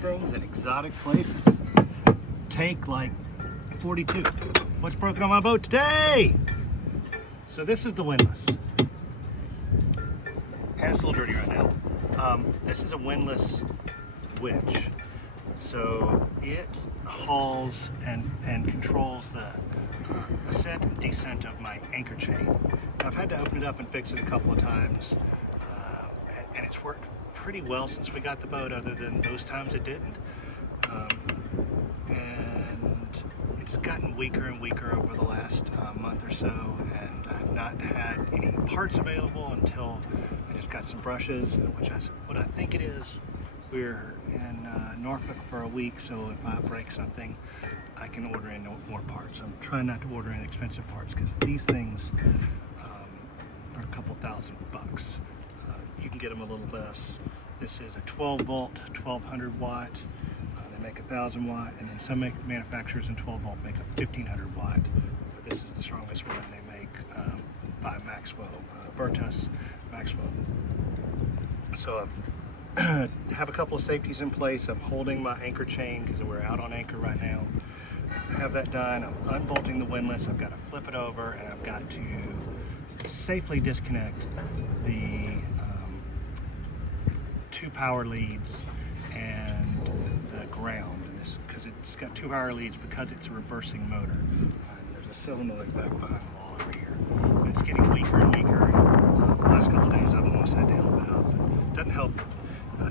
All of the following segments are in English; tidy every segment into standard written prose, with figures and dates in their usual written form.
things in exotic places. Take like 42. What's broken on my boat today? So this is the Windlass. And it's a little dirty right now. This is a windlass winch. So it hauls and controls the ascent and descent of my anchor chain. I've had to open it up and fix it a couple of times, and it's worked pretty well since we got the boat, other than those times it didn't. And it's gotten weaker and weaker over the last month or so, and I've not had any parts available until I just got some brushes, what I think it is. We're in Norfolk for a week, so if I break something, I can order in more parts. I'm trying not to order in expensive parts because these things are a couple $1,000. You can get them a little less. This is a 12 volt, 1200 watt. They make 1000 watt, and then some manufacturers in 12 volt make a 1500 watt. But this is the strongest one they make by Maxwell, Virtus Maxwell. So I have a couple of safeties in place. I'm holding my anchor chain because we're out on anchor right now. I have that done. I'm unbolting the windlass. I've got to flip it over, and I've got to safely disconnect the 2 power leads and the ground. And this, because it's got 2 power leads, because it's a reversing motor. There's a solenoid back behind the wall over here, and it's getting weaker and weaker. The last couple of days, I've almost had to help it up. It doesn't help.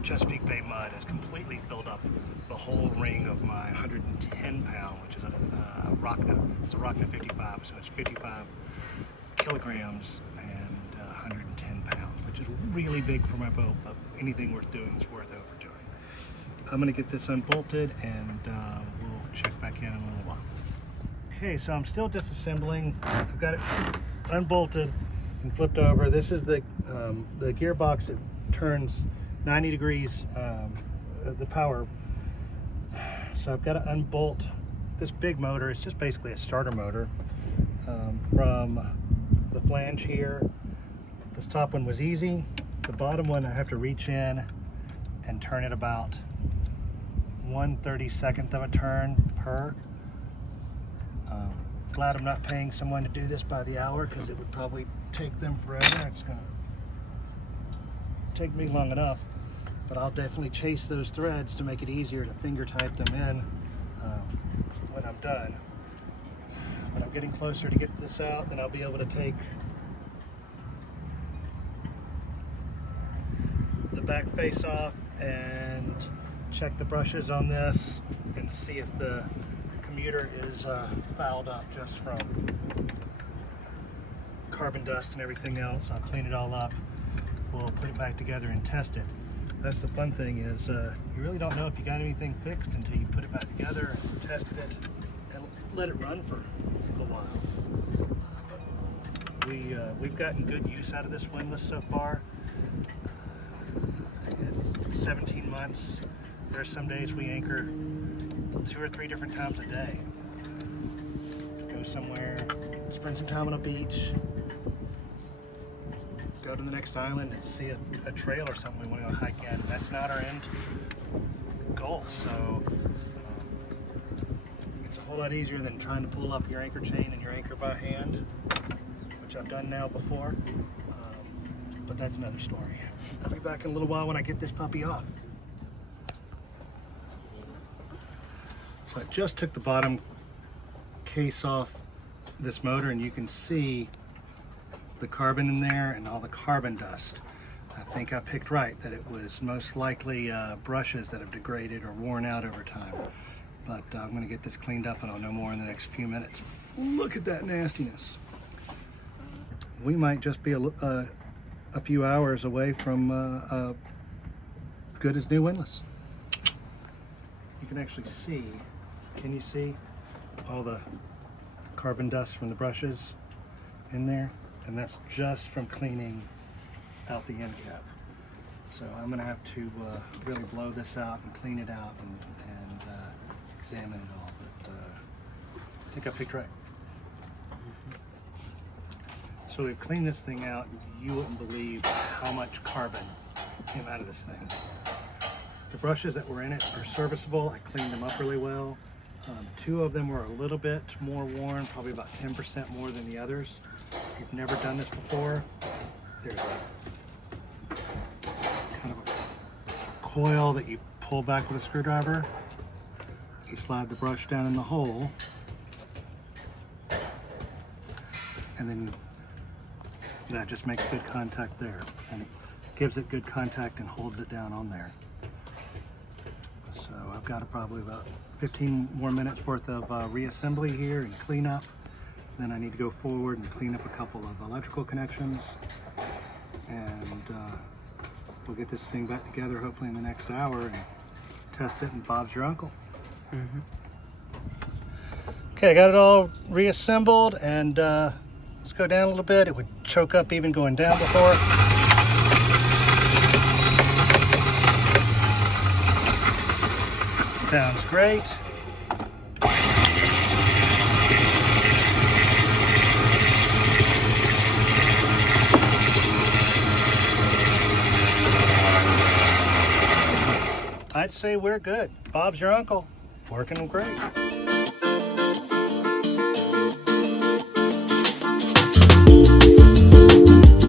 Chesapeake Bay mud has completely filled up the whole ring of my 110 pound, which is a Rockna. It's a Rockna 55, so it's 55 kilograms and 110 pounds, which is really big for my boat, but anything worth doing is worth overdoing. I'm gonna get this unbolted, and we'll check back in a little while. Okay, so I'm still disassembling. I've got it unbolted and flipped over. This is the gearbox that turns 90 degrees, the power. So I've got to unbolt this big motor. It's just basically a starter motor from the flange here. This top one was easy. The bottom one I have to reach in and turn it about 1/32 of a turn per. Glad I'm not paying someone to do this by the hour, because it would probably take them forever. It's gonna take me long enough, but I'll definitely chase those threads to make it easier to finger type them in when I'm done. When I'm getting closer to get this out, then I'll be able to take the back face off and check the brushes on this and see if the commuter is fouled up just from carbon dust and everything else. I'll clean it all up. We'll put it back together and test it. That's the fun thing, is you really don't know if you got anything fixed until you put it back together and tested it and let it run for a while. We've gotten good use out of this windlass so far. In 17 months, there's some days we anchor 2 or 3 different times a day. Go somewhere, spend some time on a beach, go to the next island and see a trail or something we want to go hike in. That's not our end goal, so it's a whole lot easier than trying to pull up your anchor chain and your anchor by hand, which I've done now before, but that's another story. I'll be back in a little while when I get this puppy off. So I just took the bottom case off this motor, and you can see the carbon in there and all the carbon dust. I think I picked right, that it was most likely brushes that have degraded or worn out over time. But I'm going to get this cleaned up, and I'll know more in the next few minutes. Look at that nastiness. We might just be a few hours away from good as new windlass. You can actually see, can you see all the carbon dust from the brushes in there? And that's just from cleaning out the end cap. So I'm gonna have to really blow this out and clean it out and examine it all, but I think I picked right. So we've cleaned this thing out. You wouldn't believe how much carbon came out of this thing. The brushes that were in it are serviceable. I cleaned them up really well. 2 of them were a little bit more worn, probably about 10% more than the others. If you've never done this before, there's a kind of a coil that you pull back with a screwdriver. You slide the brush down in the hole, and then that just makes good contact there, and it gives it good contact and holds it down on there. So I've got probably about 15 more minutes worth of reassembly here and cleanup. Then I need to go forward and clean up a couple of electrical connections, and we'll get this thing back together hopefully in the next hour and test it, and Bob's your uncle. Okay, I got it all reassembled, and let's go down a little bit. It would choke up even going down before. Sounds great. I'd say we're good. Bob's your uncle. Working great.